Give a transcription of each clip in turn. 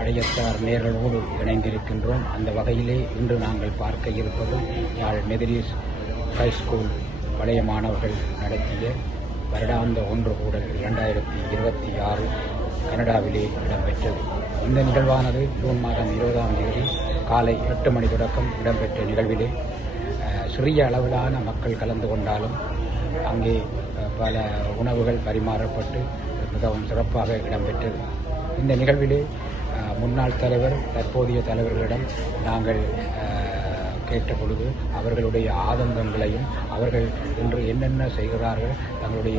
தடையத்தார் நேர்களோடு இணைந்திருக்கின்றோம். அந்த வகையிலே இன்று நாங்கள் பார்க்க இருப்பது யாழ் மெதரிஸ் ஹைஸ்கூல் பழைய மாணவர்கள் நடத்திய வருடாந்த ஒன்று கூடல் 2026 கனடாவிலே இடம்பெற்றது. இந்த நிகழ்வானது ஜூன் மாதம் 20ஆம் தேதி காலை 8 மணி தொடக்கம் இடம்பெற்ற நிகழ்விலே சிறிய அளவிலான மக்கள் கலந்து கொண்டாலும் அங்கே பல உணவுகள் பரிமாறப்பட்டு மிகவும் சிறப்பாக இடம்பெற்றது. இந்த நிகழ்விலே முன்னாள் தலைவர் தற்போதைய தலைவர்களிடம் நாங்கள் கேட்ட பொழுது அவர்களுடைய ஆதங்கங்களையும் அவர்கள் இன்று என்னென்ன செய்கிறார்கள், தங்களுடைய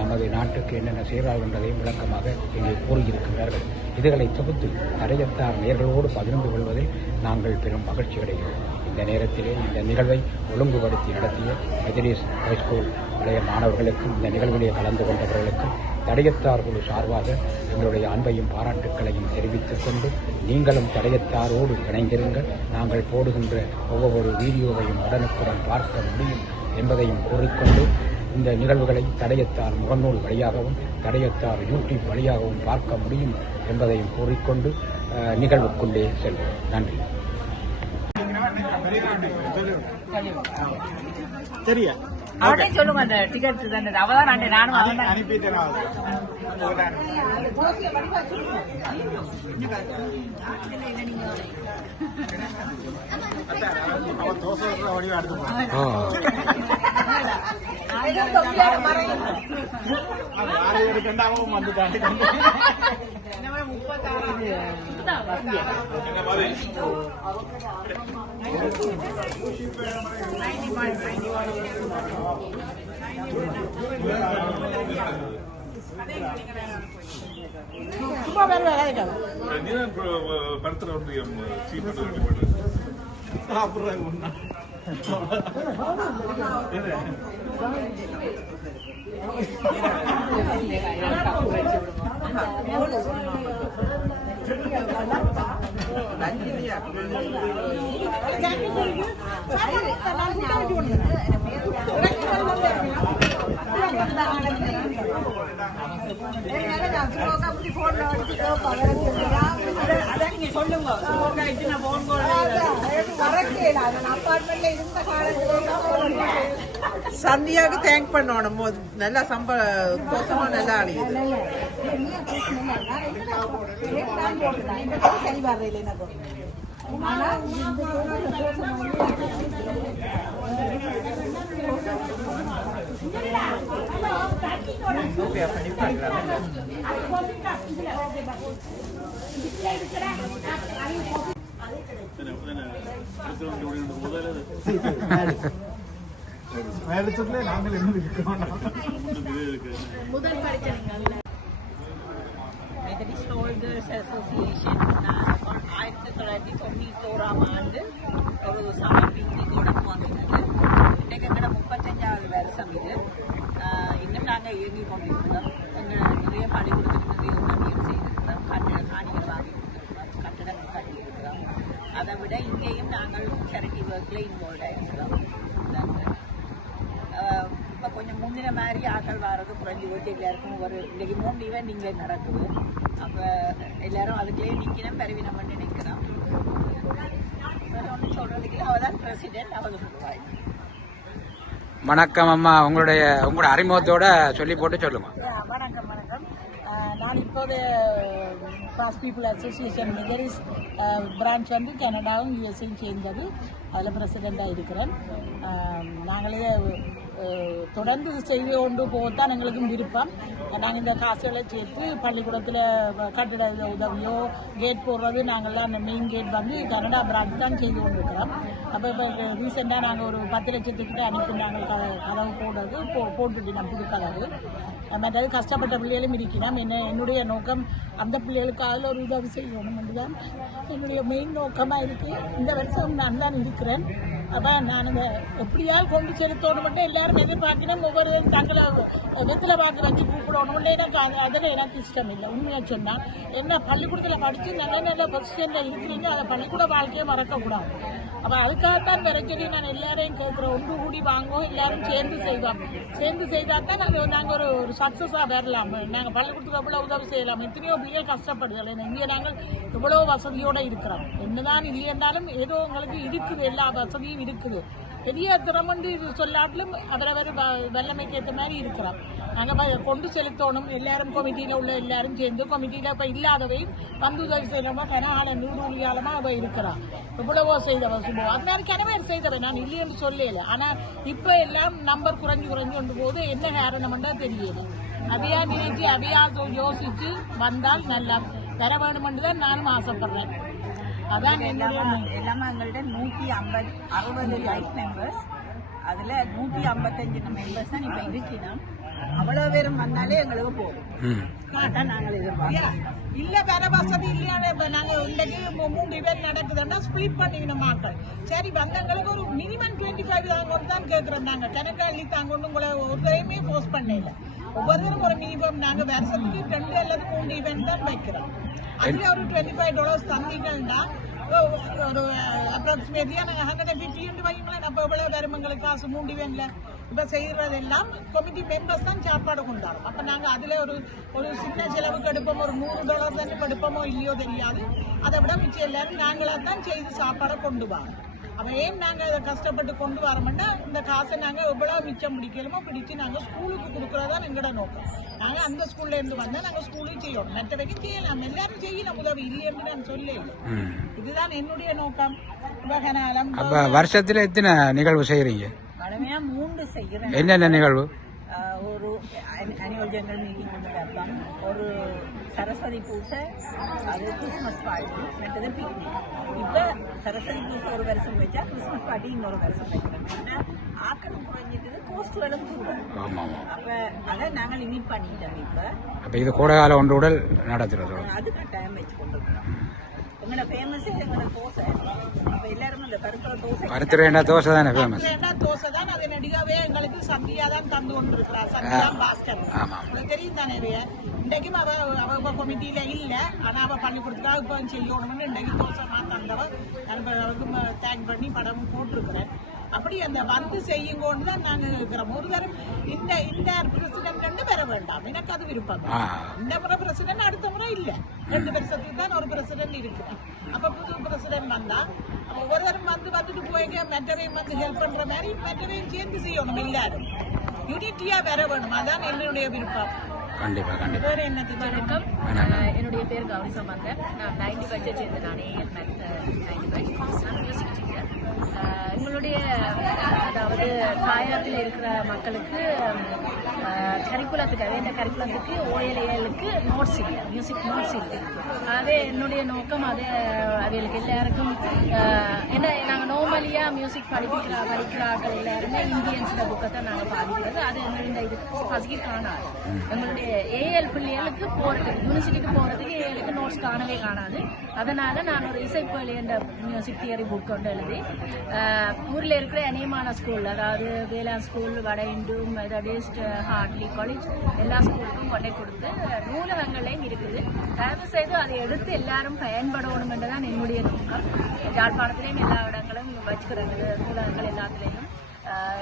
நமது நாட்டுக்கு என்னென்ன செய்கிறார்கள் என்பதையும் விளக்கமாக இங்கே கூறியிருக்கிறார்கள். இதுகளை தொகுத்து தடையத்தார் நேர்களோடு பகிர்ந்து கொள்வதில் நாங்கள் பெரும் மகிழ்ச்சி அடைகிறோம். இந்த நேரத்திலே இந்த நிகழ்வை ஒழுங்குபடுத்தி நடத்திய மெதரிஸ் ஹைஸ்கூல் பழைய மாணவர்களுக்கும் இந்த நிகழ்விலே கலந்து கொண்டவர்களுக்கும் தடையத்தார் குழு சார்பாக எங்களுடைய அன்பையும் பாராட்டுக்களையும் தெரிவித்துக் கொண்டு நீங்களும் தடையத்தாரோடு இணைந்திருங்கள். நாங்கள் போடுகின்ற ஒவ்வொரு வீடியோவையும் உடனுக்குடன் பார்க்க முடியும் என்பதையும் கூறிக்கொண்டு இந்த நிகழ்வுகளை தடையத்தார் முகநூல் வழியாகவும் தடையத்தார் யூடியூப் வழியாகவும் பார்க்க முடியும் என்பதையும் கூறிக்கொண்டு நிகழ்வுக்குள்ளே செல்வோம். நன்றி. சரியா அவனே சொல்லுங்க. அந்த டிக்கெட் தானே அவதான் நானும் அனுப்பிட்டேன். அவன் தோசை வடிவம் அடுத்து எடுக்கண்டாவும் வந்துட்டான். சந்தியாவுக்கு தேங்க் பண்ணணும். நல்லா தோசமா நல்லா அழியுது. சரி வர்றதில்லை நாங்கள் என்ன இருக்கோம் முதல் படிச்சீங்க மெதரிஸ்ட் ஹோல்டர்ஸ் அசோசியேஷன் 1991ஆம் ஆண்டு ஒரு சமர்ப்பித்து தொடங்குவாங்க. இன்றைக்கு எங்கட 35வது வருஷம் இது. இன்னும் நாங்கள் இயங்கி கொண்டிருக்கிறோம். எங்கள் நிறைய பள்ளிக்கூடத்துக்கு நிறைய உதவியும் செய்திருக்கிறோம். காணிகள் வாங்கி கொடுத்துருக்கிறோம், கட்டடங்கள் கட்டியிருக்கிறோம். அதை விட இங்கேயும் நாங்கள் சேரிட்டி ஒர்க்கில் இன்வால்வ் ஆகிருக்கிறோம். இப்போ கொஞ்சம் முந்தின மாதிரி ஆக்கள் வர்றது குறைஞ்சி போட்டு எல்லாருக்கும் ஒரு இன்றைக்கு 3 ஈவெண்ட் இங்கே நடக்குது. அப்போ எல்லாரும் அதுக்குள்ளேயே நிற்கணும், பரவினம் பண்ணி நிற்கணும். ஒன்று சொல்கிறதுக்கு அவள் தான் பிரசிடென்ட், அவள் சொல்லுவாய். வணக்கம் அம்மா, உங்களோட அறிமுகத்தோட சொல்லி போட்டு சொல்லுங்க. வணக்கம். நான் இப்போது கிளாஸ் பீப்புள் அசோசியேஷன் மெதரிஸ் பிரான்ச் வந்து கனடாவும் யூஎஸ்ஐயும் சேர்ந்தது. அதில் பிரசிடெண்ட்டாக இருக்கிறேன். நாங்களே தொடர்ந்து செய்து கொண்டு போகத்தான் எங்களுக்கும் விருப்பம். நாங்கள் இந்த காசுகளை சேர்த்து பள்ளிக்கூடத்தில் கட்டிட உதவியோ கேட் போடுறது நாங்கள்லாம் அந்த மெயின் கேட் வந்து கனடா பிரான்ச் தான் செய்து கொண்டிருக்கிறோம். அப்போ இப்போ ரீசெண்டாக நாங்கள் ஒரு 10 லட்சத்துக்கிட்ட அனுப்பி நாங்கள் கதவு போடுறது போட்டுட்டு நம்ம புது கதவு. மற்றது கஷ்டப்பட்ட பிள்ளைகளும் இருக்கிறோம். என்னுடைய நோக்கம் அந்த பிள்ளைகளுக்காக ஒரு உதவி செய்யணும் என்றுதான் என்னுடைய மெயின் நோக்கமாக இருக்குது. இந்த வருஷம் நான் தான் இருக்கிறேன். அப்போ நான் எப்படியாவது கொண்டு செலுத்தணும் மட்டும் எல்லாரும் எதிர்பார்க்கணும். ஒவ்வொரு தங்களை வெத்தில பார்த்து வச்சு கூப்பிடணும். எனக்கு அதில் எனக்கு இஷ்டம் இல்லை. உண்மையாக சொன்னால் என்ன பள்ளிக்கூடத்தில் படித்து நல்ல நல்ல பொசிஷனில் இருக்கிறீங்க, அதை பள்ளிக்கூட வாழ்க்கையை மறக்கக்கூடாது. அப்ப அதுக்காகத்தான் வர சொல்லி நான் எல்லாரையும் கேட்கிறேன், ஒன்று கூடி வாங்குவோம், எல்லாரும் சேர்ந்து செய்வோம். சேர்ந்து செய்தாதான் நாங்க ஒரு சக்சஸா வரலாம். நாங்க பள்ளிக்கூடத்துக்கு எவ்வளவு உதவி செய்யலாம். எத்தனையோ பிள்ளைகள் கஷ்டப்படுது. இங்கே நாங்கள் எவ்வளவு வசதியோட இருக்கிறோம். என்னதான் இல்லையென்றாலும் ஏதோ உங்களுக்கு இருக்குது, எல்லா வசதியும் இருக்குது. பெரிய திறமண்டு சொல்லாட்டிலும் அவரவர் வல்லமைக்கு ஏற்ற மாதிரி இருக்கிறோம். நாங்கள் கொண்டு செலுத்தணும். எல்லாரும் கமிட்டியில் உள்ள எல்லாரும் சேர்ந்து கமிட்டியில் இப்போ இல்லாதவை வந்து உதவி செய்யறோமா கனகால நூறுகாலமாக அவ இருக்கிறான். எவ்வளவோ செய்தவ சுபம் அது மாதிரி கனவேறு செய்தவை நான் இல்லைன்னு சொல்லல. ஆனால் இப்போ எல்லாம் நம்பர் குறைஞ்சு கொண்டு போது என்ன காரணம்ன்றா தெரியல. அவையா நினைச்சு அவையா யோசிச்சு வந்தால் நல்லா வர வேணுமென்று தான் நானும் ஆசைப்படுறேன். அதான் எல்லாமே எங்கள்கிட்ட 160 லைஃப் மெம்பர்ஸ், அதுல 155 மெம்பர்ஸ் தான் இப்ப இருக்கணும். அவ்வளவு பேரும் வந்தாலே எங்களுக்கு போதும். அதான் நாங்கள் எதிர்பார்க்கிறோம். இல்ல வேற வசதி இல்லையா? நாங்க இன்றைக்கு 3 இவெண்ட் நடக்குதுன்னா ஸ்பிளிட் பண்ணிக்கணும் மக்கள். சரி வந்தவங்களுக்கு ஒரு மினிமம் 25 தாங்க தான் கேட்கிறோம். நாங்க கணக்கு அள்ளி தாங்க ஒன்றும் உங்களை ஒரு டைமே போஸ்ட் பண்ணல. ஒவ்வொருத்தரும் ஒரு மினிமம் நாங்க வருஷத்துக்கு 2 அல்லது 3 இவெண்ட் தான் வைக்கிறோம். அதுல ஒரு $25 தந்தீங்கன்னா ஒரு அப்ராக்சிமேட்லி நாங்கள் 150 வைங்களேன். அப்போ எவ்வளவு வரும் எங்களுக்கு காசு 3 இவெண்ட்ல? இப்போ செய்யறதெல்லாம் கமிட்டி மெம்பர்ஸ் தான் சாப்பாடு கொண்டாடும். அப்போ நாங்கள் அதில் ஒரு சின்ன செலவுக்கு எடுப்போம். ஒரு $100 தானே எடுப்போமோ இல்லையோ தெரியாது. அதை விட மிச்சம் எல்லாரும் நாங்களாக தான் செய்து சாப்பாடை கொண்டு வரோம். அப்போ ஏன் நாங்கள் இதை கஷ்டப்பட்டு கொண்டு வரோம்னா இந்த காசை நாங்கள் எவ்வளோ மிச்சம் பிடிக்கலுமோ பிடிச்சி நாங்கள் ஸ்கூலுக்கு கொடுக்குறதான் எங்களோட நோக்கம். நாங்கள் அந்த ஸ்கூல்ல இருந்து வந்தால் நாங்கள் ஸ்கூலுக்கு செய்யணும். மற்றவைக்கு செய்யலாம், எல்லாரும் செய்யலாம், உதவி இல்லைன்னு நான் சொல்லல. இதுதான் என்னுடைய நோக்கம். வருஷத்துல எத்தனை நிகழ்வு செய்யறீங்க? வளமையா 3 செய்யறேன். என்னென்ன நிகழ்வு? ஒரு ஆனுவல் ஜெனரல் மீட்டிங் ஒன்று வைப்போம், ஒரு சரஸ்வதி பூசை, அது கிறிஸ்மஸ் பார்ட்டி, மற்றது பிக்னிக். இப்போ சரஸ்வதி பூசை ஒரு வருஷம் வச்சா கிறிஸ்மஸ் பார்ட்டி இன்னொரு வருஷம் வைக்கிறோம். ஏன்னா ஆக்களும் குறைஞ்சிட்டு கோஸ்ட்களும் கூட. அப்போ அதை நாங்கள் லிமிட் பண்ணிட்டோம். இப்போ இது கோடைகால ஒன்றுடல் நடத்துறது அது கட்டாயம் வச்சு கொண்டு இருக்கிறோம். எங்களோட ஃபேமஸே எங்களோட தோசை. அப்போ எல்லாரும் அந்த கருத்துறையா தோசை தானே ஃபேமஸ். தோசை தான் அது நடிகாவே எங்களுக்கு சந்தியா தான் தந்து கொண்டு இருக்கிறா. சந்தியா பாஸ்கர் தெரியும் தானே. இன்றைக்கும் அவ கமிட்டியில இல்ல, ஆனா அவ பள்ளிக்கூடத்துக்காக இப்ப செய்யணும்னு இன்றைக்கு தோசை நான் தந்தவ. அவருக்கு தேங்க் பண்ணி படமும் போட்டிருக்கிறேன். அப்படி அந்த வந்து செய்யுங்கன்னு தான் நாங்க இருக்கிறோம். ஒரு தரம் இந்த பிரசிடென்ட் பெற வேண்டாம், எனக்கு அது விருப்பம். இந்த முறை பிரசிடென்ட் அடுத்த முறை இல்ல, 2 வருஷத்துக்கு தான் ஒரு பிரசிடென்ட் இருக்கிறேன். அப்ப புது பிரசிடென்ட் வந்தா ஒவ்வொரு தரம் வந்துட்டு போய்ங்க மற்றவையும் வந்து ஹெல்ப் பண்ற மாதிரி மற்றவையும் சேர்ந்து செய்யணும். எல்லாரும் யூனிட்டியா வர வேணும், அதான் என்னுடைய விருப்பம். கண்டிப்பா கண்டிப்பா. வணக்கம், என்னுடைய பேர் கௌரி சம்பந்தன். நான் 90 பட்ஜெட் சேர்ந்து நான் ஏஎல் மேத் 90 பட்ஜெட் நான் மியூசிக் டீச்சர். எங்களுடைய அதாவது தாயகத்தில் இருக்கிற மக்களுக்கு கரிக்குலத்துக்கு வேண்ட கரிக்குலத்துக்கு OLALக்கு நோட்ஸ் இல்லை, மியூசிக் நோட்ஸ் இல்லை. அதே என்னுடைய நோக்கம். அது அவைகளுக்கு எல்லாருக்கும் என்ன நாங்கள் நார்மலியாக மியூசிக் படிக்கிறார்கள் எல்லாருமே இந்தியன்ஸோட புக்கை தான் நாங்கள் பாதிக்கிறது. அது என்னுடைய இதுக்கு பசிக்கு காணாது. எங்களுடைய ஏஎல் பிள்ளைகளுக்கு போகிறதுக்கு யூனிவர்சிட்டிக்கு போகிறதுக்கு ஏஎலுக்கு நோட்ஸ் காணவே காணாது. அதனால் நான் ஒரு இசைப்பள்ளி என்ற மியூசிக் தியரி புக் கொண்டு எழுதி ஊரில் இருக்கிற அநேகமான ஸ்கூல், அதாவது வேளாண் ஸ்கூல், வட இந்து, மெதடிஸ்ட், ஹார்ட்லி காலேஜ் எல்லா ஸ்கூலுக்கும் கொண்டே கொடுத்து நூலகங்களையும் இருக்குது. தயவு செய்து அதை எடுத்து எல்லாரும் பயன்படணும் என்றுதான் என்னுடைய நோக்கம். யாழ்ப்பாணத்திலையும் எல்லா இடங்களும் வச்சுக்கிறது நூலகங்கள் எல்லாத்துலேயும்.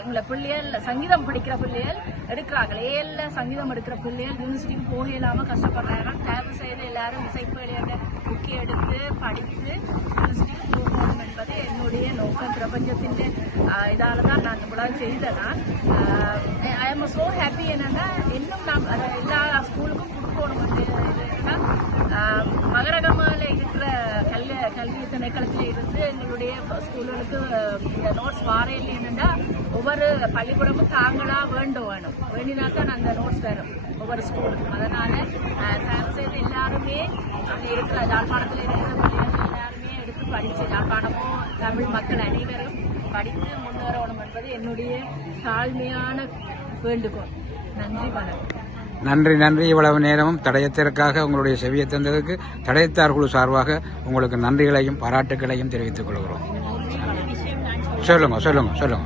எங்களை பிள்ளைகள் சங்கீதம் படிக்கிற பிள்ளைகள் எடுக்கிறாங்க, ஏஎல்ல சங்கீதம் எடுக்கிற பிள்ளைகள் யூனிவர்சிட்டிக்கு போக இல்லாமல் கஷ்டப்படுறாங்க. தயவு செய்து எல்லாரும் இசைப்பிள்ளையோட புக்கை எடுத்து படித்து யூனிவர்சிட்டிக்கு போகணும் என்பது என்னுடைய நோக்கம். பிரபஞ்சத்தின் இதால் தான் நான் இவ்வளவு செய்தேன்னா ஐ எம் ஸோ ஹாப்பி. என்னன்னா இன்னும் நாம் அதை எல்லா ஸ்கூலுக்கும் கொடுக்கணும். மகரகமாவில் இருக்கிற கல்வி திணைக்களத்தில் இருந்து எங்களுடைய ஸ்கூல்களுக்கு இந்த நோட்ஸ் வாரையில் என்னென்னா ஒவ்வொரு பள்ளிக்கூடமும் தாங்களா வேண்டினா தான் அந்த நோட்ஸ் வரும் ஒவ்வொரு ஸ்கூலுக்கும். அதனால தயவு செய்து எல்லாருமே அங்கே இருக்கிற யாழ்ப்பாணத்தில் இருக்கிற பிள்ளைகள் எல்லாருமே எடுத்து படித்து யாழ்ப்பாணமோ தமிழ் மக்கள் அனைவரும் படித்து முன்னேறணும் என்பது என்னுடைய தாழ்மையான வேண்டுகோள். நன்றி, வணக்கம். நன்றி நன்றி. இவ்வளவு நேரமும் தடயத்திற்காக உங்களுடைய செவியை தந்ததுக்கு தடயத்தார் குழு சார்பாக உங்களுக்கு நன்றிகளையும் பாராட்டுகளையும் தெரிவித்துக் கொள்கிறோம். சொல்லுங்க.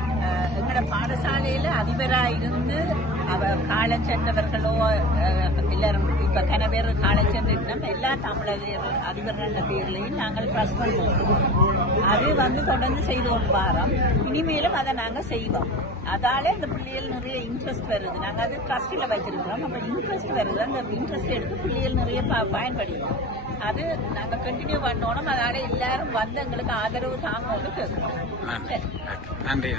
எங்களோட பாடசாலையில அதிபராயிருந்து அவர் காலம் சென்றவர்களோ எல்லாரும் இப்ப கனவேறு காலம் சென்றிருந்தோம். எல்லா தமிழர் அதிபர்கள் பேர்லையும் நாங்கள் ட்ரஸ்ட் பண்ணுவோம். அது வந்து தொடர்ந்து செய்து கொண்டு வரோம். இனிமேலும் அதை நாங்கள் செய்வோம். அதால இந்த பிள்ளைகள் நிறைய இன்ட்ரெஸ்ட் வருது. நாங்கள் அது ட்ரஸ்டில் வச்சிருக்கிறோம். அப்போ இன்ட்ரெஸ்ட் வருது. அந்த இன்ட்ரெஸ்ட் எடுத்து பிள்ளைகள் நிறைய பயன்படுத்தணும். அது நாங்கள் கண்டினியூ பண்ணணும். அதால எல்லாரும் வந்து எங்களுக்கு ஆதரவு தாங்கன்னு கேட்குறோம். நன்றி. நன்றி.